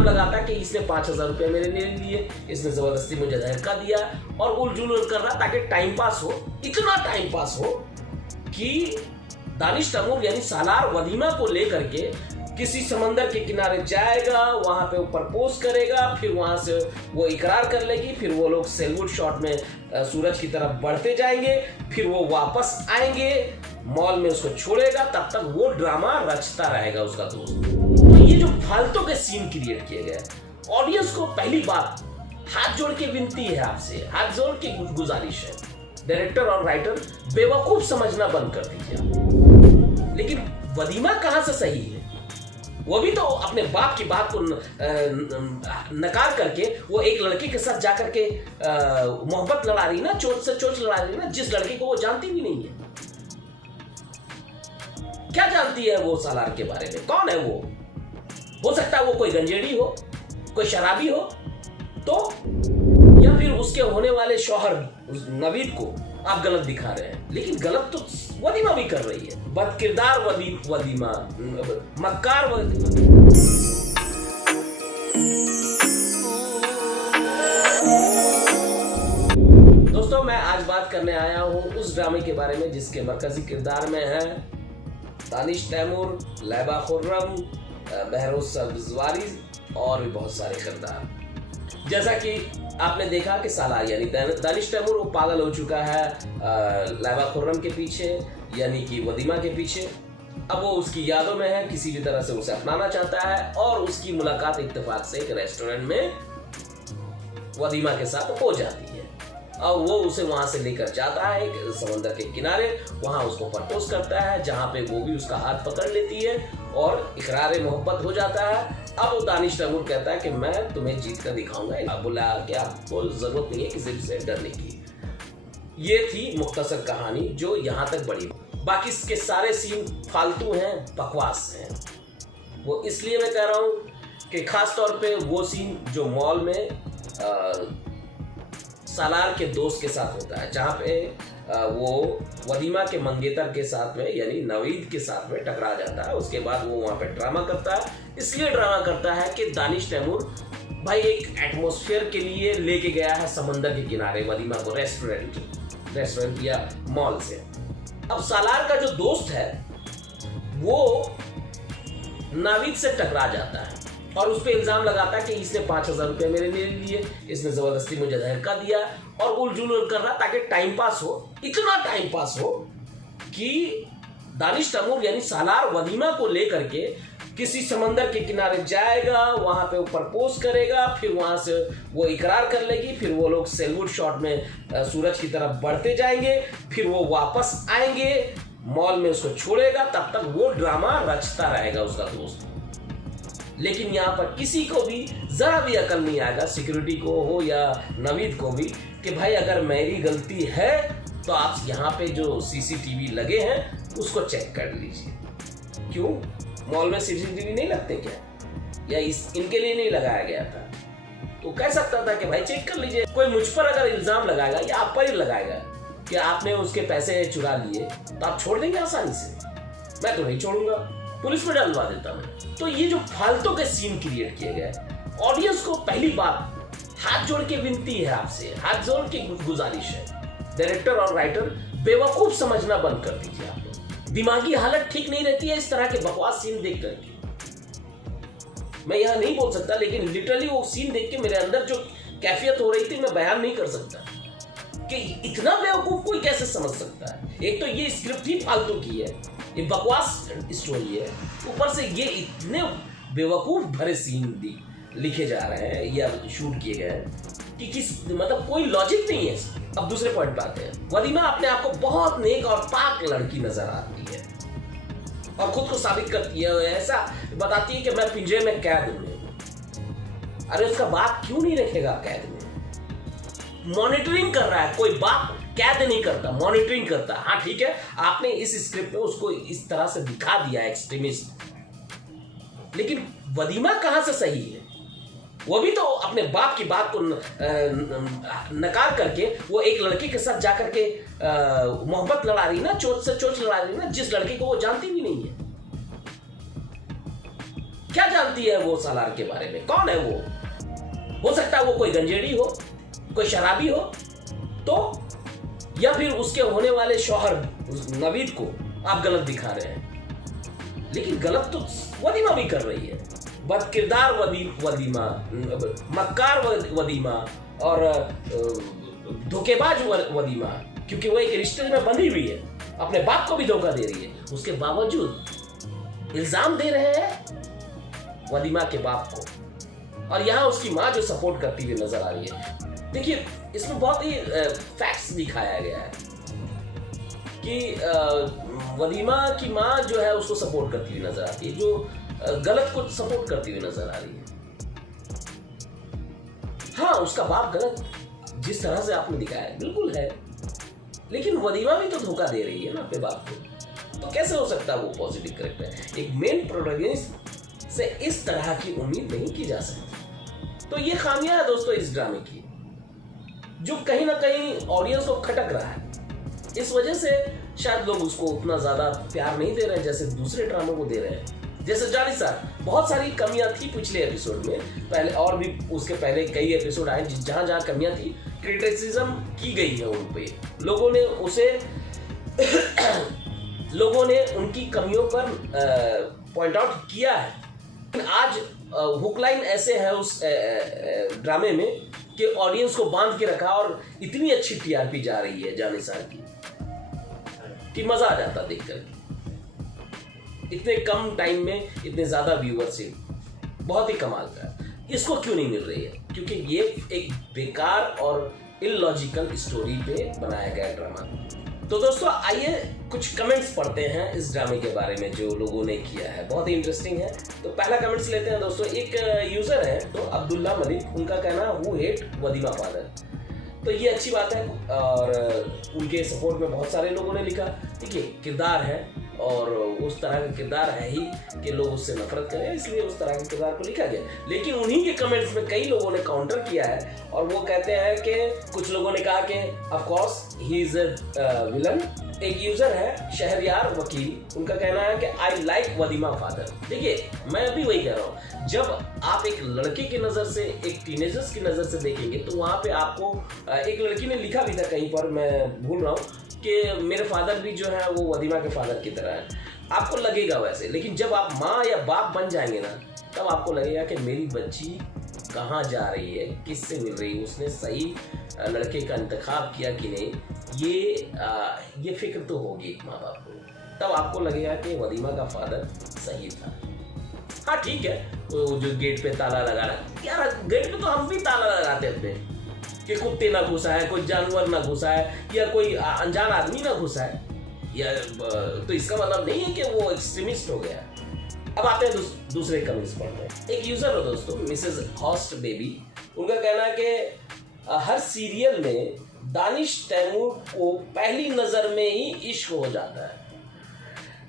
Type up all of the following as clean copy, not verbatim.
इल्जाम लगाता है कि इसने 5,000 रुपये मेरे लिए लिए, इसने जबरदस्ती मुझे धक्का दिया और उलझुल कर रहा ताकि टाइम पास हो, इतना टाइम पास हो कि दानिश तैमूर यानी सालार वलीमा को लेकर के किसी समंदर के किनारे जाएगा, वहां पे ऊपर पोस्ट करेगा, फिर वहां से वो इकरार कर लेगी, फिर वो लोग सैल्यूट शॉट में सूरज की तरफ बढ़ते जाएंगे, फिर वो वापस आएंगे, मॉल में उसको छोड़ेगा, तब तक वो ड्रामा रचता रहेगा उसका दोस्त। तो ये जो फालतू के सीन क्रिएट किए गए, ऑडियंस को पहली बात हाथ जोड़ के विनती है आपसे, हाथ जोड़ के गुजारिश है, डायरेक्टर और राइटर बेवकूफ समझना बंद कर दीजिए। लेकिन वलीमा कहां से सही है? वो भी तो अपने बाप की बात को नकार करके वो एक लड़के के साथ जाकर के मोहब्बत लड़ा रही ना, चोट से चोट लड़ा रही ना, जिस लड़की को वो जानती भी नहीं है। क्या जानती है वो सालार के बारे में? कौन है वो? हो सकता है वो कोई गंजेड़ी हो, कोई शराबी हो, तो या फिर उसके होने वाले शौहर नवीद को आप गलत दिखा रहे हैं। लेकिन गलत तो वलीमा भी कर रही है, बदकिरदार वलीमा, मक्कार दोस्तों, मैं आज बात करने आया हूं उस ड्रामे के बारे में जिसके मरकजी किरदार में है दानिश तैमूर, लैबा खुर्रम, बहरोज सब्जवारी और भी बहुत सारे किरदार। जैसा कि आपने देखा कि सालार यानी दानिश तैमूर वो पागल हो चुका है लैबा खुर्रम के पीछे, यानी कि वलीमा के पीछे। अब वो उसकी यादों में है, किसी भी तरह से उसे अपनाना चाहता है और उसकी मुलाकात इत्तेफाक से एक रेस्टोरेंट में वलीमा के साथ हो जाती है और वो उसे वहां से लेकर जाता है एक समंदर के किनारे, वहां उसको प्रपोज करता है, जहां पे वो भी उसका हाथ पकड़ लेती है और इकरार मोहब्बत हो जाता है। अब वो दानिश तैमूर कहता है कि मैं तुम्हें जीत कर दिखाऊंगा। बोला कि आपको जरूरत नहीं है किसी से डरने की। ये थी मुख्तसर कहानी जो यहाँ तक बढ़ी। बाकी इसके सारे सीन फालतू हैं, बकवास हैं। वो इसलिए मैं कह रहा हूँ कि खास तौर पे वो सीन जो मॉल में सालार के दोस्त के साथ होता है, जहाँ पे वो वलीमा के मंगेतर के साथ में यानी नवीद के साथ में टकरा जाता है। उसके बाद वो वहाँ पे ड्रामा करता है। इसलिए ड्रामा करता है कि दानिश तैमूर भाई एक एटमॉस्फेयर के लिए लेके गया है समंदर के किनारे वलीमा को, रेस्टोरेंट या मॉल से। अब सालार का जो दोस्त है वो नाविद से टकरा जाता है और उस पर इल्जाम लगाता है कि इसने 5,000 रुपये मेरे लिए, इसने जबरदस्ती मुझे धक्का दिया और उलझुल कर रहा ताकि टाइम पास हो, इतना टाइम पास हो कि दानिश तैमूर यानी सालार वलीमा को लेकर के किसी समंदर के किनारे जाएगा, वहां पे ऊपर पोस्ट करेगा, फिर वहां से वो इकरार कर लेगी, फिर वो लोग सैल्यूट शॉट में सूरज की तरफ बढ़ते जाएंगे, फिर वो वापस आएंगे, मॉल में उसको छोड़ेगा, तब तक वो ड्रामा रचता रहेगा उसका दोस्त। लेकिन यहाँ पर किसी को भी जरा भी अकल नहीं आएगा, सिक्योरिटी को हो या नवीद को भी, कि भाई अगर मेरी गलती है तो आप यहाँ पे जो सीसीटीवी लगे हैं उसको चेक कर लीजिए। क्यों? मॉल में सीसीटीवी नहीं लगते क्या? या इनके लिए नहीं लगाया गया था? तो कह सकता था कि भाई चेक कर लीजिए। कोई मुझ पर अगर इल्जाम लगाएगा या आप पर ही लगाएगा कि आपने उसके पैसे चुरा लिए, तो आप छोड़ देंगे आसानी से? मैं तो नहीं छोड़ूंगा, पुलिस में डलवा देता मैं। तो ये जो फालतू के सीन क्रिएट किए गए, ऑडियंस को पहली बात हाथ जोड़ के विनती है आपसे, हाथ जोड़ के गुजारिश है, डायरेक्टर और राइटर बेवकूफ समझना बंद कर दीजिए। आप लोग दिमागी हालत ठीक नहीं रहती है इस तरह के बकवास सीन देख करके। मैं यह नहीं बोल सकता, लेकिन लिटरली वो सीन देख के मेरे अंदर जो कैफियत हो रही थी मैं बयान नहीं कर सकता कि इतना बेवकूफ कोई कैसे समझ सकता है। एक तो ये स्क्रिप्ट ही फालतू की है, ये बकवास स्टोरी है, ऊपर से ये इतने बेवकूफ भरे सीन लिखे जा रहे हैं या शूट किए गए हैं कि किस मतलब कोई लॉजिक नहीं है। अब दूसरे पॉइंट पे आते हैं। वलीमा अपने आप को बहुत नेक और पाक लड़की नजर आती है और खुद को साबित करती है, ऐसा बताती है कि मैं पिंजरे में कैद हूं। अरे उसका बाप क्यों नहीं रखेगा कैद में? मॉनिटरिंग कर रहा है। कोई बाप कैद नहीं करता, मॉनिटरिंग करता। हाँ ठीक है, आपने इस स्क्रिप्ट में उसको इस तरह से दिखा दिया एक्सट्रीमिस्ट, लेकिन वलीमा कहां से सही है? वो भी तो अपने बाप की बात को नकार करके वो एक लड़के के साथ जाकर के मोहब्बत लड़ा रही ना, चोट से चोट लड़ा रही ना, जिस लड़के को वो जानती भी नहीं है। क्या जानती है वो सालार के बारे में? कौन है वो? हो सकता है वो कोई गंजेड़ी हो, कोई शराबी हो तो, या फिर उसके होने वाले शौहर नवीद को आप गलत दिखा रहे हैं। लेकिन गलत तो वदीमा भी कर रही है। बदकिरदार वदीमा, मक्कार वदीमा और धोखेबाज वदीमा, क्योंकि वो एक रिश्ते में बंधी हुई है, अपने बाप को भी धोखा दे रही है, उसके बावजूद इल्जाम दे रहे हैं वदीमा के बाप को, और यहाँ उसकी माँ जो सपोर्ट करती हुई नजर आ रही है। देखिए इसमें बहुत ही फैक्ट्स दिखाया गया है कि वदीमा की माँ जो है उसको सपोर्ट करती हुई नजर आती है, जो गलत को सपोर्ट करती हुई नजर आ रही है। हाँ, उसका बाप गलत जिस तरह से आपने दिखाया है बिल्कुल है, लेकिन वदीमा भी तो धोखा दे रही है ना अपने बाप को, तो कैसे हो सकता है वो पॉजिटिव करेक्टर? एक मेन प्रोटैगनिस्ट से इस तरह की उम्मीद नहीं की जा सकती। तो ये खामियां है दोस्तों इस ड्रामे की, जो कहीं ना कहीं ऑडियंस को खटक रहा है। इस वजह से शायद लोग उसको उतना ज्यादा प्यार नहीं दे रहे हैं जैसे दूसरे ड्रामों को दे रहे हैं। जैसे जानी साहब, बहुत सारी कमियां थी पिछले एपिसोड में, पहले और भी उसके पहले कई एपिसोड आए जहां जहां कमियां थी, क्रिटिसिज्म की गई है उन पे, लोगों ने उसे लोगों ने उनकी कमियों पर पॉइंट आउट किया है। आज हुक लाइन ऐसे है उस ड्रामे में कि ऑडियंस को बांध के रखा, और इतनी अच्छी टीआरपी जा रही है जानी साहब की कि मजा आ जाता देख करके। इतने कम टाइम में इतने ज्यादा व्यूअरशिप, बहुत ही कमाल का। इसको क्यों नहीं मिल रही है? क्योंकि ये एक बेकार और इलॉजिकल स्टोरी पे बनाया गया ड्रामा। तो दोस्तों आइए कुछ कमेंट्स पढ़ते हैं इस ड्रामे के बारे में जो लोगों ने किया है, बहुत ही इंटरेस्टिंग है। तो पहला कमेंट्स लेते हैं दोस्तों। एक यूजर है तो अब्दुल्ला मलिक, उनका कहना है हु हेट वदीमा फादर। तो ये अच्छी बात है, और उनके सपोर्ट में बहुत सारे लोगों ने लिखा। देखिए किरदार है, और उस तरह का किरदार है ही कि लोग उससे नफरत करें, इसलिए उस तरह के किरदार को लिखा गया। लेकिन उन्हीं के कमेंट्स में कई लोगों ने काउंटर किया है, और वो कहते हैं कि कुछ लोगों ने कहा कि of course he is a villain. एक यूजर है शहरयार वकील, उनका कहना है कि आई लाइक वदीमा फादर। देखिए मैं भी वही कह रहा हूँ, जब आप एक लड़के की नज़र से, एक टीनेजर्स की नज़र से देखेंगे तो वहाँ पे आपको, एक लड़की ने लिखा भी था कहीं पर, मैं भूल रहा हूँ, कि मेरे फादर भी जो है वो वदीमा के फादर की तरह है। आपको लगेगा वैसे, लेकिन जब आप माँ या बाप बन जाएंगे ना, तब आपको लगेगा कि मेरी बच्ची कहाँ जा रही है, किससे मिल रही है, उसने सही लड़के का इंतखाब किया कि नहीं, ये फिक्र तो होगी एक माँ बाप को। तब आपको लगेगा कि वदीमा का फादर सही था। हाँ ठीक है, वो जो गेट पे ताला लगा रहा, यार गेट पे तो हम भी ताला लगाते थे कि कुत्ते ना घुसा है, कोई जानवर ना घुसा है, या कोई अनजान आदमी ना घुसा है, या तो इसका मतलब नहीं है कि वो एक्सट्रीमिस्ट हो गया। अब आते हैं दूसरे कमेंट्स पढ़ते हैं। एक यूजर है दोस्तों मिसेस हॉस्ट बेबी, उनका कहना है कि हर सीरियल में दानिश तैमूर को पहली नजर में ही इश्क हो जाता है।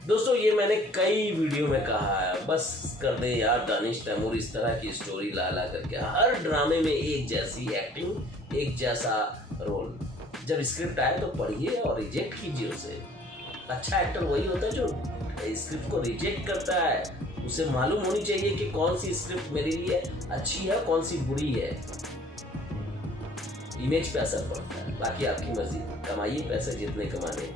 दोस्तों ये मैंने कई वीडियो में कहा है, बस कर दे यार दानिश तैमूर इस तरह की स्टोरी ला करके, हर ड्रामे में एक जैसी एक्टिंग, एक जैसा रोल। जब स्क्रिप्ट आए तो पढ़िए और रिजेक्ट कीजिए उसे। अच्छा एक्टर वही होता है जो स्क्रिप्ट को रिजेक्ट करता है, उसे मालूम होनी चाहिए कि कौन सी स्क्रिप्ट मेरे लिए अच्छी है, कौन सी बुरी है। इमेज पे असर पड़ता है, बाकी आपकी मर्जी, कमाइए पैसे जितने कमाने।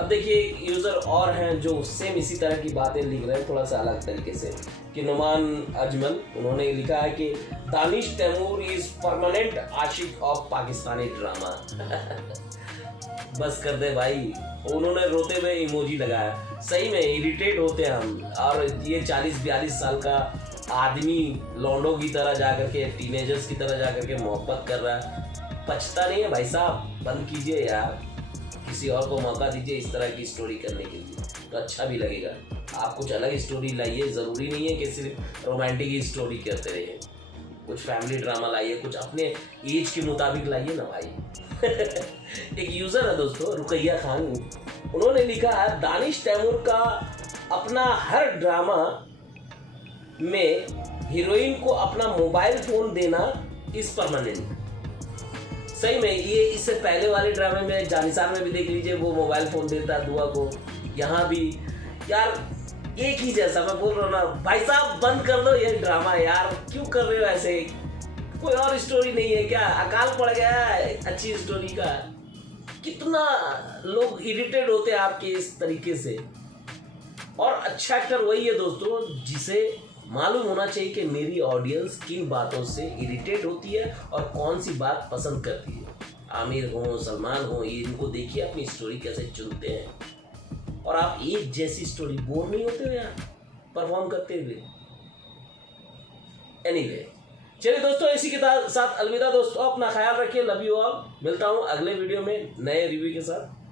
अब देखिए यूजर और हैं जो सेम इसी तरह की बातें लिख रहे हैं, थोड़ा सा अलग तरीके से, कि नुमान अजमल, उन्होंने लिखा है कि दानिश तैमूर इज परमानेंट आशिक ऑफ पाकिस्तानी ड्रामा। बस कर दे भाई, उन्होंने रोते हुए इमोजी लगाया। सही में इरिटेट होते हैं हम, और ये 40-42 साल का आदमी लौंडों की तरह जाकर के, टीनेजर्स की तरह जाकर के मोहब्बत कर रहा है, पछता नहीं है भाई साहब। बंद कीजिए यार, किसी और को मौका दीजिए इस तरह की स्टोरी करने के लिए, तो अच्छा भी लगेगा। आप कुछ अलग स्टोरी लाइए, ज़रूरी नहीं है कि सिर्फ रोमांटिक ही स्टोरी करते रहिए, कुछ फैमिली ड्रामा लाइए, कुछ अपने एज के मुताबिक लाइए ना भाई। एक यूज़र है दोस्तों रुकैया खान, उन्होंने लिखा है दानिश तैमूर का अपना हर ड्रामा में हीरोइन को अपना मोबाइल फ़ोन देना इस परमानेंट। सही में ये इससे पहले वाले ड्रामे में जानिसार में भी देख लीजिए, वो मोबाइल फ़ोन देता है दुआ को, यहाँ भी। यार एक ही जैसा। मैं बोल रहा हूँ ना भाई साहब, बंद कर दो ये ड्रामा यार, क्यों कर रहे हो ऐसे? कोई और स्टोरी नहीं है क्या? अकाल पड़ गया है अच्छी स्टोरी का? कितना लोग इरिटेट होते हैं आपके इस तरीके से। और अच्छा एक्टर वही है दोस्तों जिसे मालूम होना चाहिए कि मेरी ऑडियंस किन बातों से इरिटेट होती है और कौन सी बात पसंद करती है। आमिर हो, सलमान हो, ये इनको देखिए अपनी स्टोरी कैसे चुनते हैं। और आप एक जैसी स्टोरी बोर नहीं होते हो यार परफॉर्म करते हुए? एनीवे, चलिए दोस्तों, इसी के साथ अलविदा दोस्तों, अपना ख्याल रखिए, लव यू ऑल। मिलता हूँ अगले वीडियो में नए रिव्यू के साथ।